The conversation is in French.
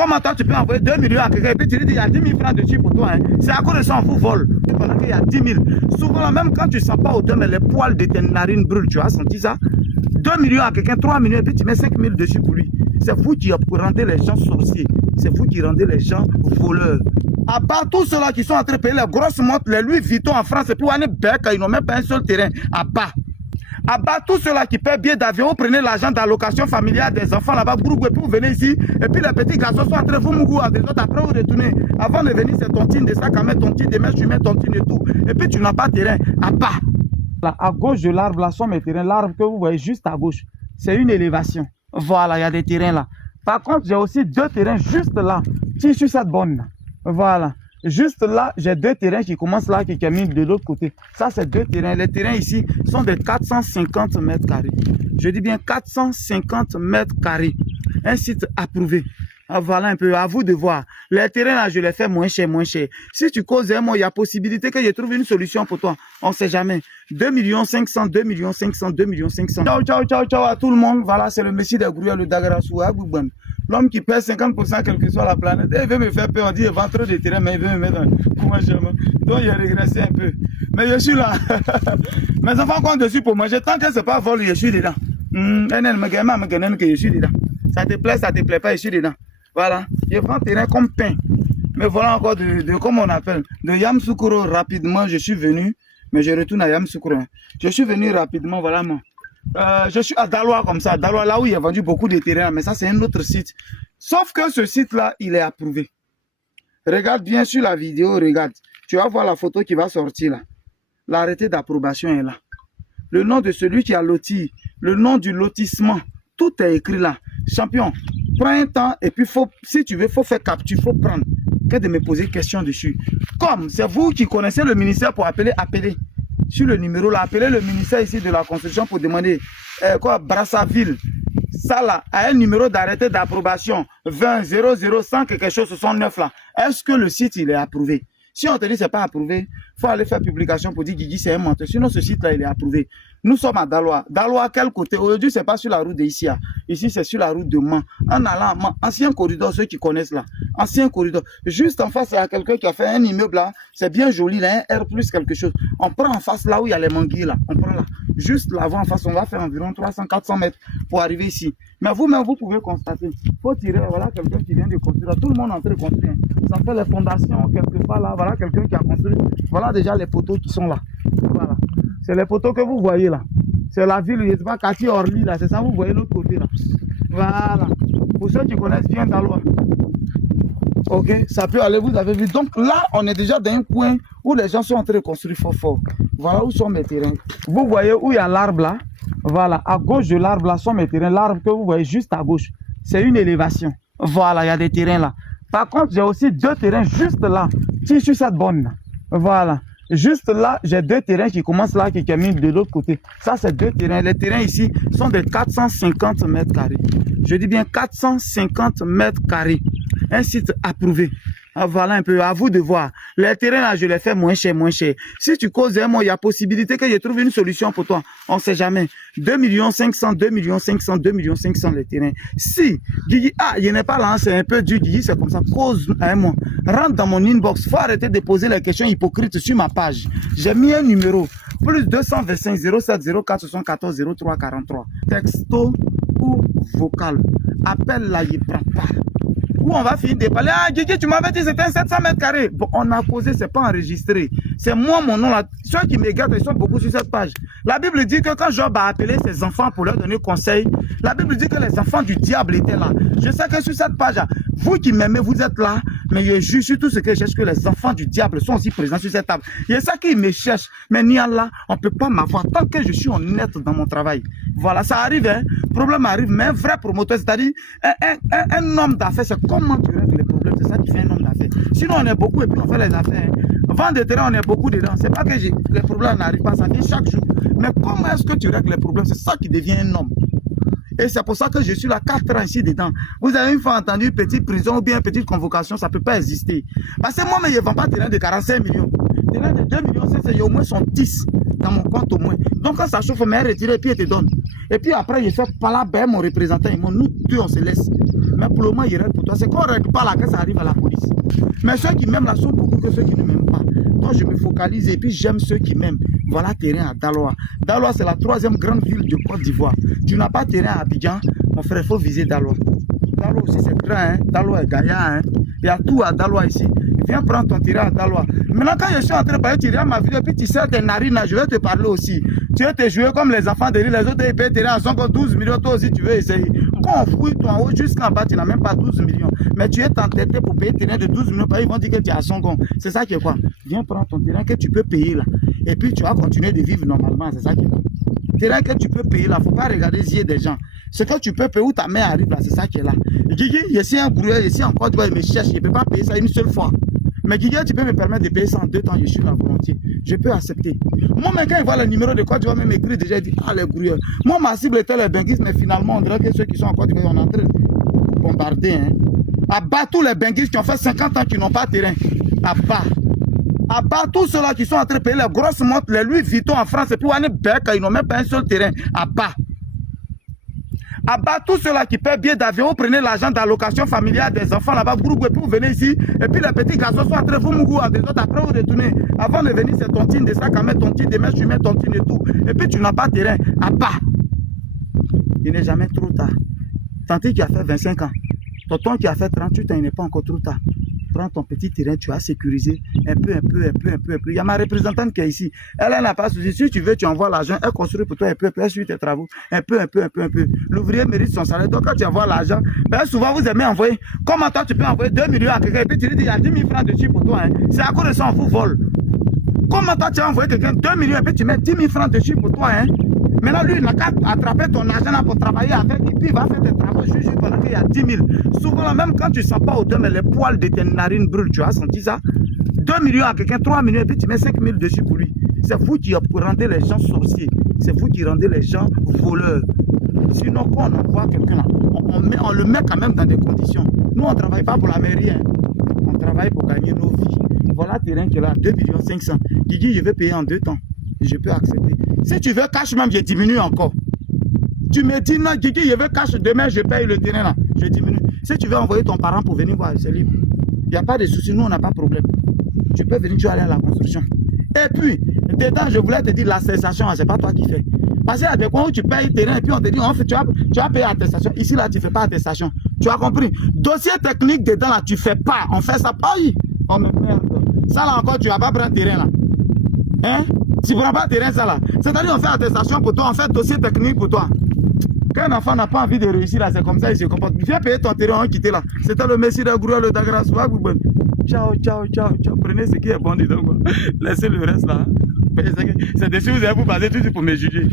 Comment toi tu peux envoyer 2 millions à quelqu'un et puis tu lui dis il y a 10 000 francs dessus pour toi. Hein. C'est à cause de ça on vous vole. Pendant qu'il y a 10 000. Souvent, même quand tu ne sens pas autant, mais les poils de tes narines brûlent. Tu as senti ça? 2 millions à quelqu'un, 3 millions et puis tu mets 5 000 dessus pour lui. C'est vous qui rendez les gens sorciers. C'est vous qui rendez les gens voleurs. À part tous ceux-là qui sont en train de payer les grosses montres, les Louis Vuitton en France, et puis on est bec, ils n'ont même pas un seul terrain. À bas tous ceux-là qui paient bien d'avion, vous prenez l'argent d'allocation familiale des enfants là-bas, et puis vous venez ici, et puis les petits garçons sont en train de vous mourir à des autres, après vous retournez. Avant de venir, c'est tontine de sac à mettre tontine, demain tu mets tontine et tout. Et puis tu n'as pas de terrain. À bas. Là, à gauche de l'arbre, là sont mes terrains. L'arbre que vous voyez juste à gauche, c'est une élévation. Voilà, il y a des terrains là. Par contre, j'ai aussi 2 terrains juste là, qui sur cette borne là. Voilà. Juste là, j'ai 2 terrains qui commencent là, qui terminent de l'autre côté. Ça, c'est 2 terrains. Les terrains ici sont de 450 mètres carrés. Je dis bien 450 mètres carrés. Un site approuvé. Voilà un peu, à vous de voir. Les terrains là, je les fais moins cher, moins cher. Si tu causes un mot, il y a possibilité que je trouve une solution pour toi. On ne sait jamais. 2 500 000, 2 500 000, 2 500 000. Ciao, ciao, ciao, ciao à tout le monde. Voilà, c'est le messie des grouilles, le Dagarasou, Agouban. L'homme qui pèse 50% quel que soit la planète. Il veut me faire peur, on dit il vend trop de terrain, mais il veut me mettre pour manger. Donc il a régressé un peu. Mais je suis là. Mes enfants comptent dessus pour manger. Tant que ce n'est pas vol, je suis dedans. Je suis dedans. Ça te plaît pas, je suis dedans. Voilà, je prends terrain comme pain. Mais voilà encore de comment on appelle, de Yamoussoukro rapidement, je suis venu, mais je retourne à Yamoussoukro. Je suis venu rapidement, voilà moi. Je suis à Daloa comme ça, Daloa là où il y a vendu beaucoup de terrain, mais ça c'est un autre site. Sauf que ce site-là, il est approuvé. Regarde bien sur la vidéo, regarde. Tu vas voir la photo qui va sortir là. L'arrêté d'approbation est là. Le nom de celui qui a loti, le nom du lotissement, tout est écrit là. Champion, prends un temps et puis si tu veux, il faut faire capture, il faut prendre. Que de me poser question dessus. Comme c'est vous qui connaissez le ministère pour appeler. Sur le numéro là, appelez le ministère ici de la construction pour demander Brazzaville. Ça là, a un numéro d'arrêté d'approbation 20 00 100 quelque chose 69 là. Est-ce que le site il est approuvé? Si on te dit c'est pas approuvé, il faut aller faire publication pour dire Guigui c'est un menteur. Sinon ce site là il est approuvé. Nous sommes à Daloa. Daloa quel côté? Aujourd'hui c'est pas sur la route d'Ici. Ici c'est sur la route de Mans. En allant à Mans, ancien corridor, ceux qui connaissent là. Ancien corridor. Juste en face il y a quelqu'un qui a fait un immeuble là. C'est bien joli là, un R plus quelque chose. On prend en face là où il y a les manguiers là. On prend là. Juste là en face, on va faire environ 300-400 mètres pour arriver ici. Mais vous-même, vous pouvez constater. Il faut tirer, voilà quelqu'un qui vient de construire. Tout le monde est en train de construire. Ça fait les fondations quelque part là. Voilà quelqu'un qui a construit. Voilà déjà les poteaux qui sont là. Voilà. C'est les poteaux que vous voyez là. C'est la ville, je ne sais pas, Cathy Orly là. C'est ça, vous voyez l'autre côté là. Voilà. Pour ceux qui connaissent bien Daloa. Ok, ça peut aller, vous avez vu. Donc là, on est déjà dans un coin où les gens sont en train de construire fort. Voilà où sont mes terrains. Vous voyez où il y a l'arbre là. Voilà, à gauche de l'arbre là sont mes terrains. L'arbre que vous voyez juste à gauche, c'est une élévation. Voilà, il y a des terrains là. Par contre, j'ai aussi 2 terrains juste là, qui sur cette borne là. Voilà. Juste là, j'ai 2 terrains qui commencent là, qui terminent de l'autre côté. Ça, c'est 2 terrains. Les terrains ici sont de 450 mètres carrés. Je dis bien 450 mètres carrés. Un site approuvé. Voilà un peu, à vous de voir. Les terrains là, je les fais moins cher, moins cher. Si tu causes un mot, il y a possibilité que je trouve une solution pour toi. On ne sait jamais. 2 500 000, 2 500 000, 2 500 000 les terrains. Si, Guigui, il n'est pas là, c'est un peu dur, Guigui, c'est comme ça. Cause un mot. Rentre dans mon inbox. Faut arrêter de poser les questions hypocrites sur ma page. J'ai mis un numéro. Plus 225 07 04 74 03 43. Texto ou vocal. Appelle là, il ne prend pas. Où on va finir de parler. Ah, Guigui, tu m'avais dit que c'était 700 mètres carrés. Bon, on a causé, c'est pas enregistré. C'est moi, mon nom là. Ceux qui me gardent, ils sont beaucoup sur cette page. La Bible dit que quand Job a appelé ses enfants pour leur donner conseil, la Bible dit que les enfants du diable étaient là. Je sais que sur cette page, vous qui m'aimez, vous êtes là. Mais je juge sur tout ce que je cherche, que les enfants du diable sont aussi présents sur cette table. Il y a ça qui me cherche. Mais ni Allah, on ne peut pas m'avoir tant que je suis honnête dans mon travail. Voilà, ça arrive, hein. Problème arrive, mais un vrai promoteur, c'est-à-dire un homme d'affaires, c'est comment tu règles les problèmes. C'est ça qui fait un homme d'affaires. Sinon, on est beaucoup et puis on fait les affaires. Hein. Vendre des terrains, on est beaucoup dedans. C'est pas que les problèmes n'arrivent pas, ça vient chaque jour. Mais comment est-ce que tu règles les problèmes? C'est ça qui devient un homme. Et c'est pour ça que je suis là 4 ans ici dedans. Vous avez une fois entendu une petite prison ou bien une petite convocation, ça ne peut pas exister. Parce que moi-même, je ne vends pas terrain de 45 millions. Terrain de 2 millions, il y a au moins son 10 dans mon compte au moins. Donc quand ça chauffe, mais retirer et puis il te donne. Et puis après, je fais pas là, ben, mon représentant, nous deux, on se laisse. Mais pour le moment, il reste pour toi. C'est qu'on ne règle pas là que ça arrive à la police. Mais ceux qui m'aiment là sont beaucoup que ceux qui ne m'aiment pas. Donc je me focalise et puis j'aime ceux qui m'aiment. Voilà terrain à Daloa. Daloa, c'est la 3e grande ville de Côte d'Ivoire. Tu n'as pas terrain à Abidjan, mon frère, il faut viser Daloa. Daloa aussi, c'est grand, hein. Daloa est Gaïa, hein. Il y a tout à Daloa ici. Viens prendre ton terrain à Daloa. Maintenant, quand je suis en train de parler, tu regardes ma vidéo, puis tu sers tes narines, je vais te parler aussi. Tu veux te jouer comme les enfants de l'île, les autres, ils payent terrain à 12 millions, toi aussi, tu veux essayer. Quand on fouille ton haut jusqu'en bas, tu n'as même pas 12 millions. Mais tu es entêté pour payer terrain de 12 millions, ils vont dire que tu es à Songon. C'est ça qui est quoi? Viens prendre ton terrain que tu peux payer là. Et puis tu vas continuer de vivre normalement, c'est ça qui est là. Terrain que tu peux payer là, il ne faut pas regarder les yeux des gens. Ce que tu peux payer où ta mère arrive là, c'est ça qui est là. Guigui, ici un grouilleur, ici en Côte d'Ivoire, il me cherche, je ne peux pas payer ça une seule fois. Mais Guigui, tu peux me permettre de payer ça en 2 temps, je suis là volontiers. Je peux accepter. Moi, même quand il voit le numéro de Côte d'Ivoire, même écrit déjà, il dit, ah les grouilleurs. Moi, ma cible était les benguistes, mais finalement, on dirait que ceux qui sont en Côte d'Ivoire, on est en train de bombarder. Hein. Abat tous les benguistes qui ont fait 50 ans qui n'ont pas de terrain. Abat. Abat tous ceux-là qui sont en train de payer les grosses montres, les Louis Vuitton en France, et puis on est bec, ils n'ont même pas un seul terrain. Abat. Abat tous ceux-là qui paient bien d'avion, vous prenez l'argent d'allocation familiale des enfants là-bas, et puis vous venez ici, et puis les petits garçons sont en train de vous mourir des autres, après vous retournez. Avant de venir, c'est tontine de sac à mettre tontine, demain je mets tontine et tout. Et puis tu n'as pas de terrain. Abat. Il n'est jamais trop tard. Tanti qui a fait 25 ans, tonton qui a fait 38 ans, il n'est pas encore trop tard. Prends ton petit terrain, tu as sécurisé un peu. Il y a ma représentante qui est ici. Elle n'a pas de souci. Si tu veux, tu envoies l'argent. Elle construit pour toi un peu. Elle suit tes travaux. Un peu. L'ouvrier mérite son salaire. Donc, quand tu envoies l'argent, ben, souvent, vous aimez envoyer. Comment toi, tu peux envoyer 2 millions à quelqu'un et puis tu lui dis, il y a 10 000 francs dessus pour toi. Hein. C'est à cause de ça, on vous vole. Comment toi, tu as envoyé quelqu'un 2 millions et puis tu mets 10 000 francs dessus pour toi. Hein. Maintenant, lui, il n'a qu'à attraper ton argent là pour travailler avec, et puis il va faire tes travaux juste pendant qu'il y a 10 000. Souvent, même quand tu ne sens pas autant, mais les poils de tes narines brûlent, tu as senti ça? 2 millions à quelqu'un, 3 millions, et puis tu mets 5 000 dessus pour lui. C'est vous qui rendez les gens sorciers. C'est vous qui rendez les gens voleurs. Sinon, quand on envoie quelqu'un là, on le met quand même dans des conditions. Nous, on ne travaille pas pour la mairie. Hein. On travaille pour gagner nos vies. Voilà le terrain qui est là, 2 500 000. Guigui, je vais payer en 2 temps. Je peux accepter. Si tu veux cash même, je diminue encore. Tu me dis non, Guigui, je veux cash, demain je paye le terrain là. Je diminue. Si tu veux envoyer ton parent pour venir voir, c'est libre. Il n'y a pas de souci, nous on n'a pas de problème. Tu peux venir, tu vas aller à la construction. Et puis, dedans, je voulais te dire la cessation, c'est pas toi qui fais. Parce qu'il y a des coins où tu payes le terrain et puis on te dit, tu vas payer attestation. Ici là, tu ne fais pas attestation. Tu as compris? Dossier technique dedans là, tu ne fais pas. On fait ça pas. Oh mais merde. Ça là encore, tu ne vas pas prendre terrain là. Hein? Tu ne prends pas terrain ça là. C'est-à-dire on fait attestation pour toi, on fait dossier technique pour toi. Quand un enfant n'a pas envie de réussir là, c'est comme ça, il se comporte. Viens payer ton terrain, on va quitter là. C'était le messie de Grouille, le Dagra, ciao. Prenez ce qui est bon, disons quoi. Laissez le reste là. C'est dessus, vous allez vous baser tout de suite pour me juger.